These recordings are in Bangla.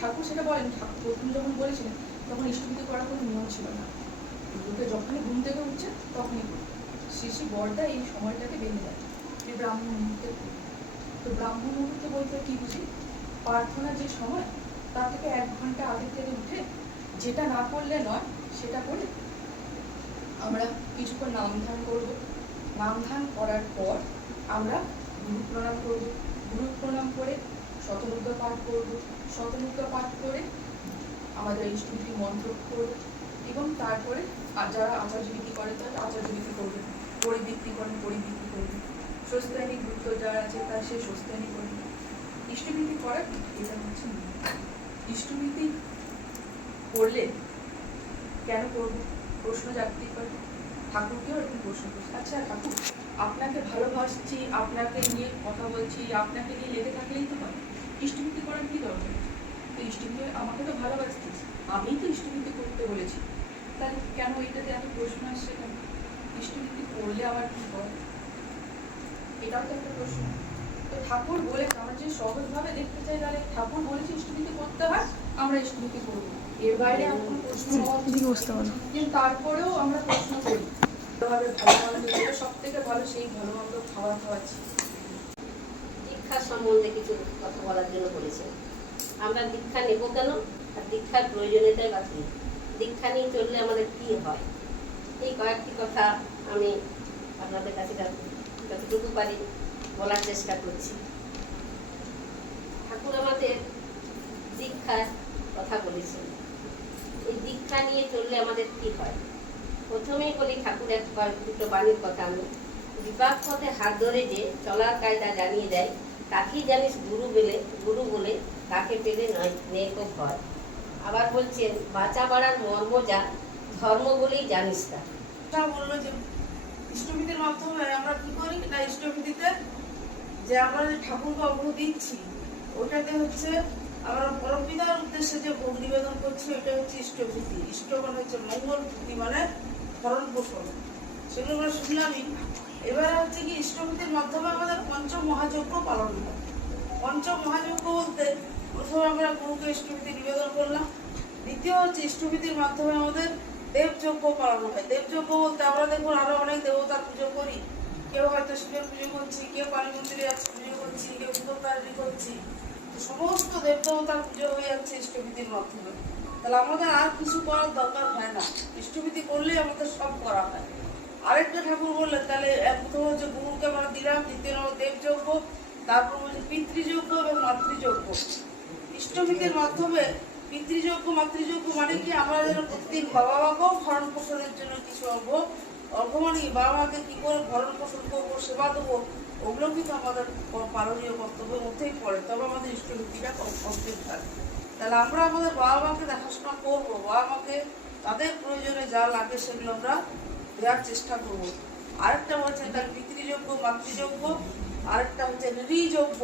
ঠাকুর সেটা বলেন, ঠাকুর প্রথম যখন বলেছিলেন, তখন ইষ্টভূতি করার কোনো নিয়ম ছিল না। লোকে যখনই ঘুম থেকে উঠছে, তখনই শ্রী শ্রী বরদা এই সময়টাকে বেঁধে দেয়। ব্রাহ্মণ মুহূর্তে তো ব্রাহ্মণ মুহূর্তে বলতে কি বুঝি? প্রার্থনা যে সময় তার থেকে এক ঘণ্টা আগে থেকে উঠে যেটা না করলে নয়, সেটা করে আমরা কিছুক্ষণ নাম ধ্যান করব। নাম ধ্যান করার পর আমরা গুরু প্রণাম করব। গুরু প্রণাম করে শতমুদ্রা পাঠ করব শতমুদ্রা পাঠ করে আমাদের ইষ্টভূতি মন্ত্র করব এবং তারপরে যারা আচার্যবিধি করে তারা আচার্যবিধি করবে, পরিবৃত্তি করেন পরিবৃত্তি করবে। স্বস্তায়নী গুরুত্ব যারা আছে তার সে স্বস্তায়নী করবে। ইষ্টভীতি করার এটা হচ্ছে। ইষ্টভীতি করলে কেন করব? প্রশ্ন জাগতেই পারে। ঠাকুরকেও এরকম প্রশ্ন করছে। আচ্ছা ঠাকুর। আপনাকে ভালোবাসছি আপনাকে নিয়ে কথা বলছি আপনাকে নিয়ে লেগে থাকলেই তো হয়। ইষ্টভীতি করার কি দরকার? তো ইষ্টভীতি আমাকে তো ভালোবাসছিস। আমি তো ইষ্টভীতি করতে বলেছি। তাহলে কেন এইটাতে এত প্রশ্ন আসছে কেন? ইষ্টভীতি করলে আবার কি হয়? এটাও তো একটা প্রশ্ন। তো ঠাকুর বলে আমরা যে সহজভাবে দেখতে চাই তাহলে ঠাকুর বলেছে ইষ্টভীতি করতে হয় আমরা ইষ্টভীতি করব। এর বাইরে কোনো প্রশ্ন কিন্তু তারপরেও আমরা প্রশ্ন করি। ভালোভাবে সম্বন্ধে কিছু কথা বলার জন্য বলেছেন আমরা দীক্ষা নেব কেন? আর দীক্ষার প্রয়োজনীয়তাই বা দীক্ষা নিয়ে চললে আমাদের কী হয়? এই কয়েকটি কথা আমি আপনাদের কাছে যতটুকু পারি বলার চেষ্টা করছি। ঠাকুর আমাদের দীক্ষার কথা বলেছেন। এই দীক্ষা নিয়ে চললে আমাদের কী হয়? প্রথমেই বলি ঠাকুরের দুটো বাণীর কথা আমি। বিপাক পথে হাত ধরে যে চলার কায়দা জানিয়ে দেয়, তাকেই জানিস গুরু বলে গুরু বলে তাকে পেলে নয় নেক ভয়। আবার বলছেন, বাঁচা বাড়ার মর্ম যা, ধর্ম বলেই জানিস তা। বলল যে, ইষ্টভীতির মাধ্যমে আমরা কি করি? না, ইষ্টভীতিতে যে আমরা যে ঠাকুরকে অগ্র দিচ্ছি, ওটাতে হচ্ছে আমরা পরমপিতার উদ্দেশ্যে যে ভোগ নিবেদন করছি ওটা হচ্ছে ইষ্টভীতি। ইষ্ট মানে হচ্ছে মঙ্গল ভীতি মানে ভরণ পোষণ সেগুলো আমরা শুনলামই। এবারে হচ্ছে কি ইষ্টভীতির মাধ্যমে আমাদের পঞ্চম মহাযজ্ঞ পালন হয়। পঞ্চম মহাযজ্ঞ বলতে প্রথমে আমরা গুরুকে ইষ্টভীতি নিবেদন করলাম। দ্বিতীয় হচ্ছে ইষ্টমীতির মাধ্যমে আমাদের দেবযজ্ঞ পালন হয়। দেবযজ্ঞ বলতে আমরা দেখুন আরও অনেক দেবতার পুজো করি। কেউ হয়তো শিবের পুজো করছি, কেউ কালী মন্দিরে যাচ্ছি, পুজো করছি, কেউ সুন্দরতারি করছি। সমস্ত দেবদেবতার পুজো হয়ে যাচ্ছে ইষ্টভীতির মাধ্যমে। তাহলে আমাদের আর কিছু করার দরকার হয় না। ইষ্টভীতি করলেই আমাদের সব করা হয়। আরেকটা ঠাকুর বললেন, তাহলে প্রথম হচ্ছে গুরুকে আমরা দিলাম, দ্বিতীয় নম্বর দেবযজ্ঞ, তারপর হচ্ছে পিতৃযজ্ঞ এবং মাতৃযজ্ঞ। ইষ্টভীতির মাধ্যমে পিতৃযজ্ঞ, মাতৃযজ্ঞ মানে কি? আমরা যেন প্রতিদিন বাবা মাকেও ভরণ পোষণের জন্য কিছু অর্ঘ অর্ঘ মানে বাবা মাকে কী করে ভরণ পোষণ করব, সেবা দেবো, ওগুলো কিন্তু আমাদের পালনীয় কর্তব্যের মধ্যেই পড়ে। তবে আমাদের ইষ্টভীতিটা কমপ্লিট হয়। তাহলে আমরা আমাদের বাবা মাকে দেখাশোনা করব, বাবা মাকে তাদের প্রয়োজনে যা লাগে সেগুলো আমরা দেওয়ার চেষ্টা করব। আরেকটা বলছে তার পিতৃযোগ্য মাতৃযোগ্য আরেকটা হচ্ছে নৃযোগ্য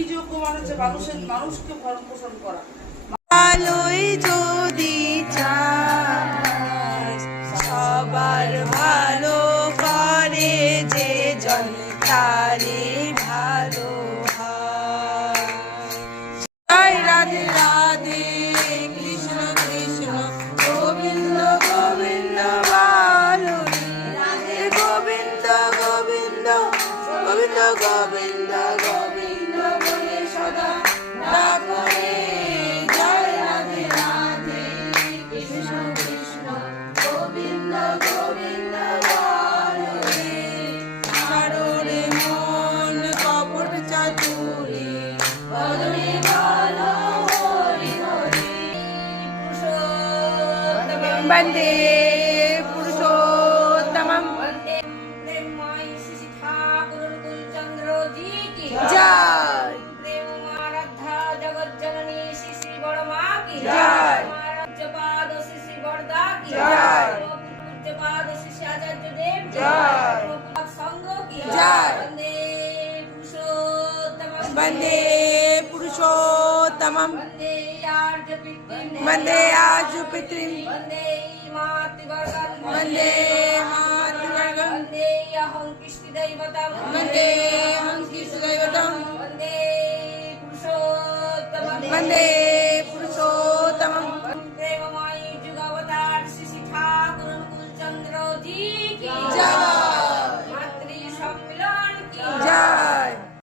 ঋযোগ্য মানে হচ্ছে মানুষের, মানুষকে ভরণ পোষণ করা। গোবিন্দ গোবিন্দ বলে সদা ডাকরে জয় রাধে রাধে কৃষ্ণ কৃষ্ণ গোবিন্দ গোবিন্দ ভালো রে কারোরে মন কপট চাতুরি বদনে ভালো হরি হরি বন্দে वंदे पुरुषोत्तमं वंदे आर्जपित्रिं वंदे मातृवर्गं वन्देऽहं कृष्णदैवतं वन्देऽहं कृष्णदैवतं वंदे पुरुषोत्तमं वंदे